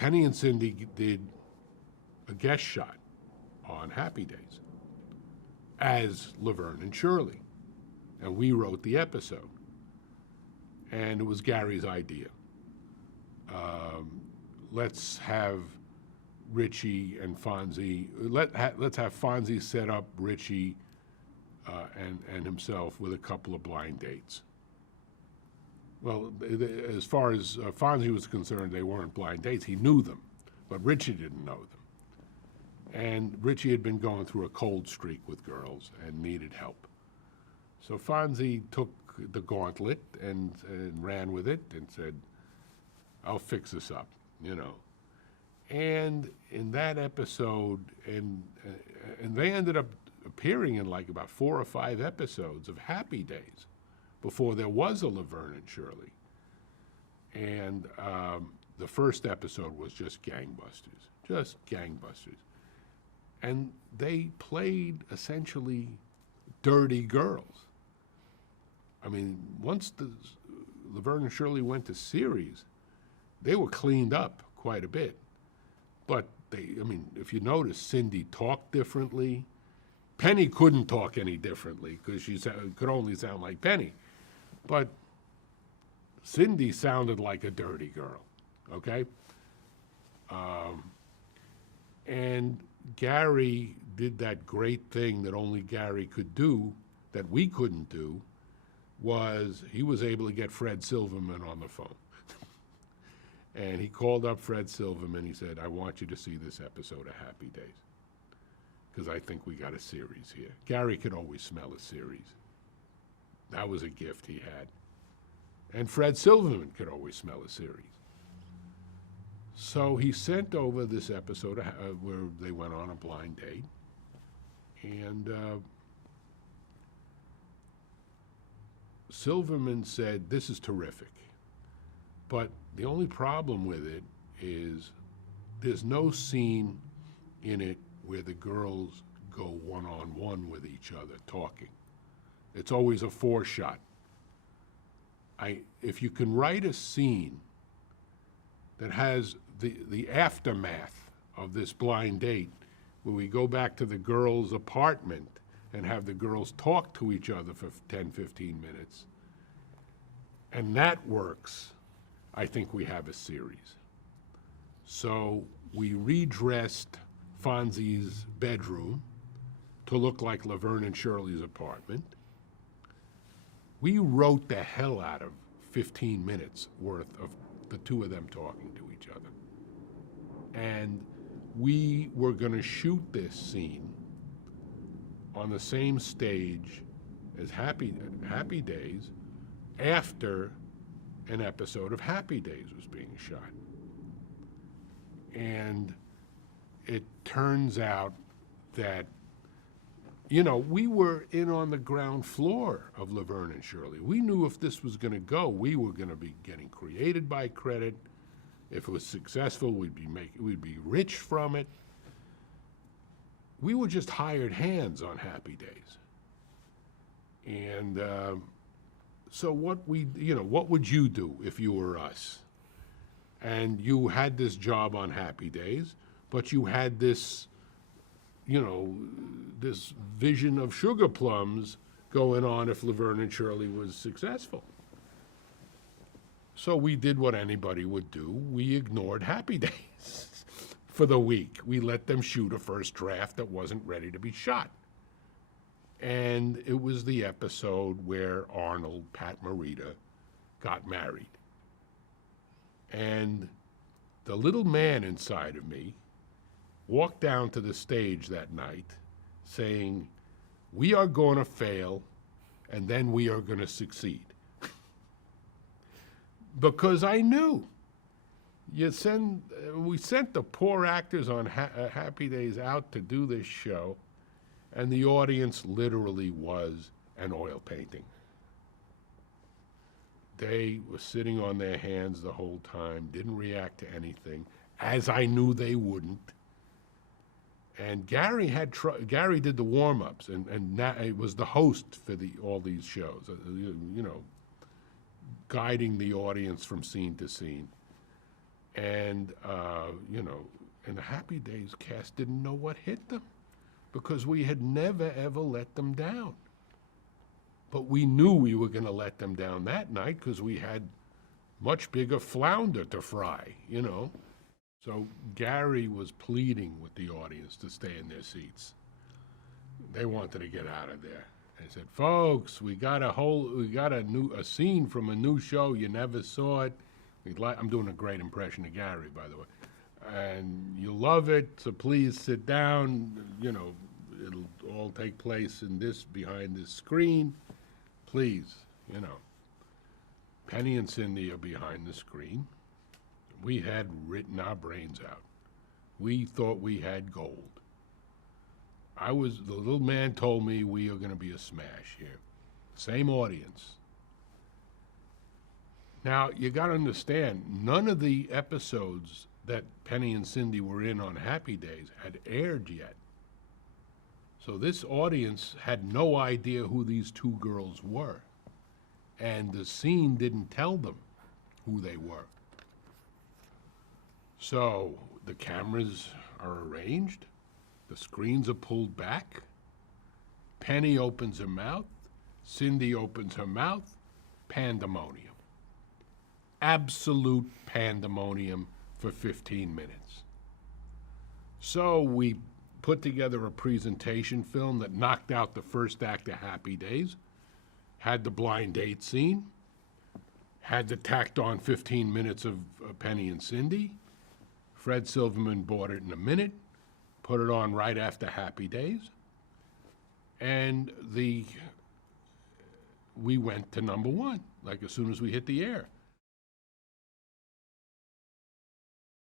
Penny and Cindy did a guest shot on Happy Days as Laverne and Shirley, and we wrote the episode. And it was Gary's idea. Let's have Richie and Fonzie. Let's have Fonzie set up Richie and himself with a couple of blind dates. Well, as far as Fonzie was concerned, they weren't blind dates. He knew them, but Richie didn't know them. And Richie had been going through a cold streak with girls and needed help. So Fonzie took the gauntlet and ran with it and said, I'll fix this up, you know. And in that episode, and they ended up appearing in like about 4 or 5 episodes of Happy Days before there was a Laverne and Shirley. And the first episode was just gangbusters. And they played essentially dirty girls. I mean, once the Laverne and Shirley went to series, they were cleaned up quite a bit. But if you notice, Cindy talked differently. Penny couldn't talk any differently because she could only sound like Penny. But Cindy sounded like a dirty girl, okay? And Gary did that great thing that only Gary could do, that we couldn't do, was he was able to get Fred Silverman on the phone. And he called up Fred Silverman. He said, I want you to see this episode of Happy Days, because I think we got a series here. Gary could always smell a series. That was a gift he had. And Fred Silverman could always smell a series. So he sent over this episode where they went on a blind date. And Silverman said, this is terrific. But the only problem with it is there's no scene in it where the girls go one-on-one with each other talking. It's always a 4-shot. If you can write a scene that has the aftermath of this blind date, where we go back to the girls' apartment and have the girls talk to each other for 10, 15 minutes, and that works, I think we have a series. So we redressed Fonzie's bedroom to look like Laverne and Shirley's apartment. We wrote the hell out of 15 minutes worth of the two of them talking to each other. And we were going to shoot this scene on the same stage as Happy Days after an episode of Happy Days was being shot. And it turns out that, we were in on the ground floor of Laverne and Shirley. We knew if this was going to go, we were going to be getting created by credit. If it was successful, we'd be rich from it. We were just hired hands on Happy Days. And so what would you do if you were us? And you had this job on Happy Days, but you had this, this vision of sugar plums going on if Laverne and Shirley was successful. So we did what anybody would do. We ignored Happy Days for the week. We let them shoot a first draft that wasn't ready to be shot. And it was the episode where Arnold, Pat Morita, got married. And the little man inside of me walked down to the stage that night saying, we are going to fail, and then we are going to succeed. Because I knew. We sent the poor actors on Happy Days out to do this show, and the audience literally was an oil painting. They were sitting on their hands the whole time, didn't react to anything, as I knew they wouldn't. And Gary did the warm-ups, and it was the host for all these shows, guiding the audience from scene to scene. And And, and the Happy Days cast didn't know what hit them because we had never, ever let them down. But we knew we were going to let them down that night because we had much bigger flounder to fry, So Gary was pleading with the audience to stay in their seats. They wanted to get out of there. I said, folks, we got a scene from a new show. You never saw it. I'm doing a great impression of Gary, by the way. And you'll love it, so please sit down. It'll all take place behind this screen. Please, Penny and Cindy are behind the screen. We had written our brains out. We thought we had gold. The little man told me we are going to be a smash here. Same audience. Now, you got to understand, none of the episodes that Penny and Cindy were in on Happy Days had aired yet. So this audience had no idea who these two girls were. And the scene didn't tell them who they were. So the cameras are arranged. The screens are pulled back. Penny opens her mouth. Cindy opens her mouth. Pandemonium. Absolute pandemonium for 15 minutes. So we put together a presentation film that knocked out the first act of Happy Days, had the blind date scene, had the tacked on 15 minutes of Penny and Cindy. Fred Silverman bought it in a minute, put it on right after Happy Days, and we went to number one, like as soon as we hit the air.